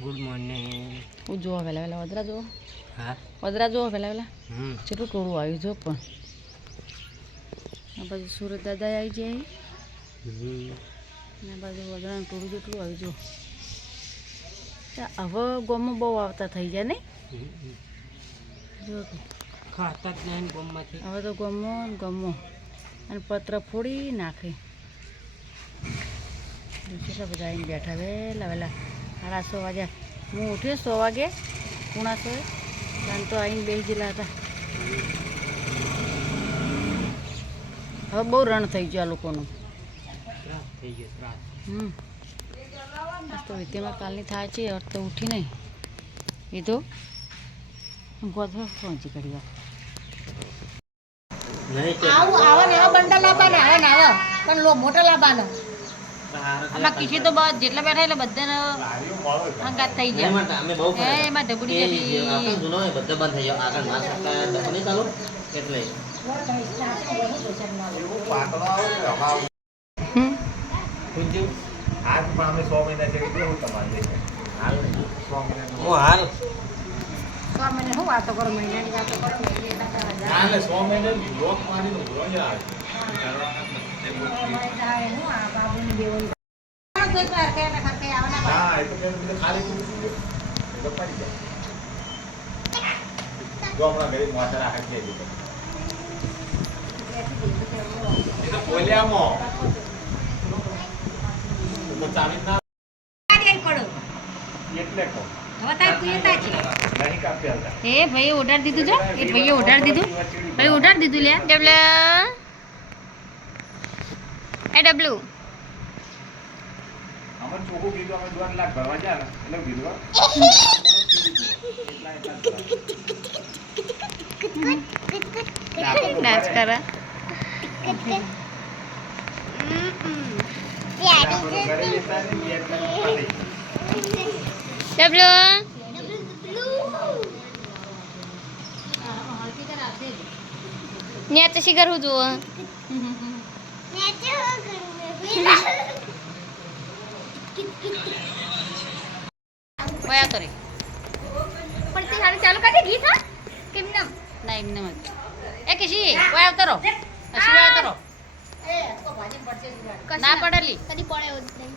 Good morning. હું જો વહેલા વહેલા વદરા જો. હા વદરા જો વહેલા વહેલા. કેટલું ટોળું આવ્યું જો પણ આ બાજુ સુરત દાદા આવી જાય આ બાજુ વદરાનું ટોળું જેટલું આવ્યું જો. હવે ગોમાં બહુ આવતા થઈ જાય ને જો ખાતા જ નહીં ગોમમાંથી. હવે તો ગમો ને ગમો અને પત્ર ફોડી નાખે. કેટલા બધા આવીને બેઠા વહેલા વહેલા 6:30 વાગ્યા. હું ઉઠ્યો 100 વાગે 9:30 કારણ તો આવીને બેસી ગયેલા હતા. હવે બહુ રણ થઈ ગયું આ લોકોનું. થઈ ગયો ત્રાસ. તો વિદ્યામાં કાલની થાય છે અર્થ તો ઉઠી નહીં એ તો ગોધો પહોંચી કરી આવા બંડલ લાવવાના આવા પણ લો મોટા લાવવાના. આમાં કિશી તો જેટલા બેઠા એટલે બધાને હંગાત થઈ ગયા. એમાં ઢબડી જતી બધા બંધ થઈ જાય. આગળ માસ નહીં ચાલુ એટલે હાલ 100 મહિના જેવી દેવું તમારે હાલ 100 મહિના હું હાલ 100 મહિને શું વાતો કરો મહિનાની વાતો કરો હાલ 100 મહિને લોક મારી નો ભરો યાર હું આ બાબુની બેવન તો કર કે ના ખકે આવના હા એ તો મેં ખાલી પૂછ્યું એ તો પડી જાય જો આપણા ઘરે મોટર રાખે છે એ તો બોલ્યામો તો ચાલી ના એટલે કો હવે તાર કુયતા છે નહીં કાપ્યા હતા એ ભાઈ ઓર્ડર દીધું જો એ ભાઈએ ઓર્ડર દીધું ભાઈ ઓર્ડર દીધું લે ડબલ એ ડબલ્યુ અમે ચોખ્ખું કીધું અમે 2 લાખ ભરવા ગયા એટલે કીધું નાચ કરા ડબલ્યુ ન્યા તો શી કરવું જુઓ વયા તો રે પણ તે હાલ ચાલુ કરી ગીત હા કેમ નામ ના એમને મત એ કિશી વયા તો રો અસી વયા તો રો એ તો ભાજી પડશે ના પડેલી કદી પડે એવું નહીં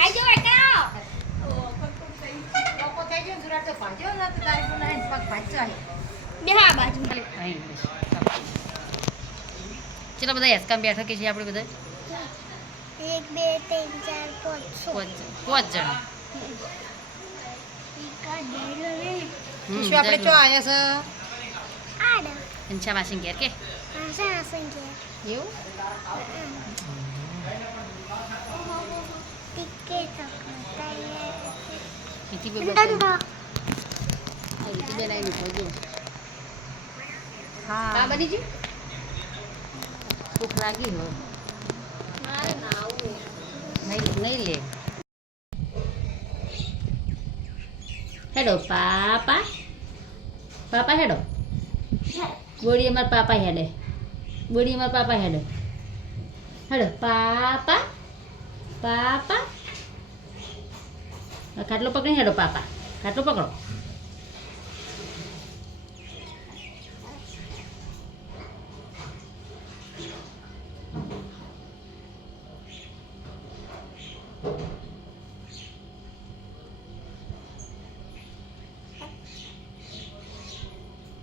આઈ જો એકરા લોકો થઈ ગયો સુરત તો ભાજ્યો ના તો તારી પણ આઈ પગ ભાજ્યો બે હા બાજુ અહીં ચલો બધા હેસકામ બેઠા કે છે આપણે બધા 1 2 3 4 5 પાંચ જણ શું આપણે ચો આયા છે આડા અંછા વાસિંગ ઘેર કે આશા સંગે એવું ટિકેટ ઇતિ બે બેન આવીને પહોંચો હા કા બની જી ભૂખ લાગી હો મારે નાવું નહીં લે હેડો પાપા પાપા હેડો બોડી અમાર પાપા હેડે બોડી અમાર પાપા હેડે હેડો પાપા પાપા ખાટલો પકડી હેડો પાપા ખાટલો પકડો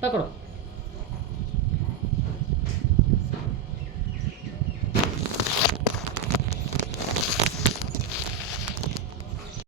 પકડો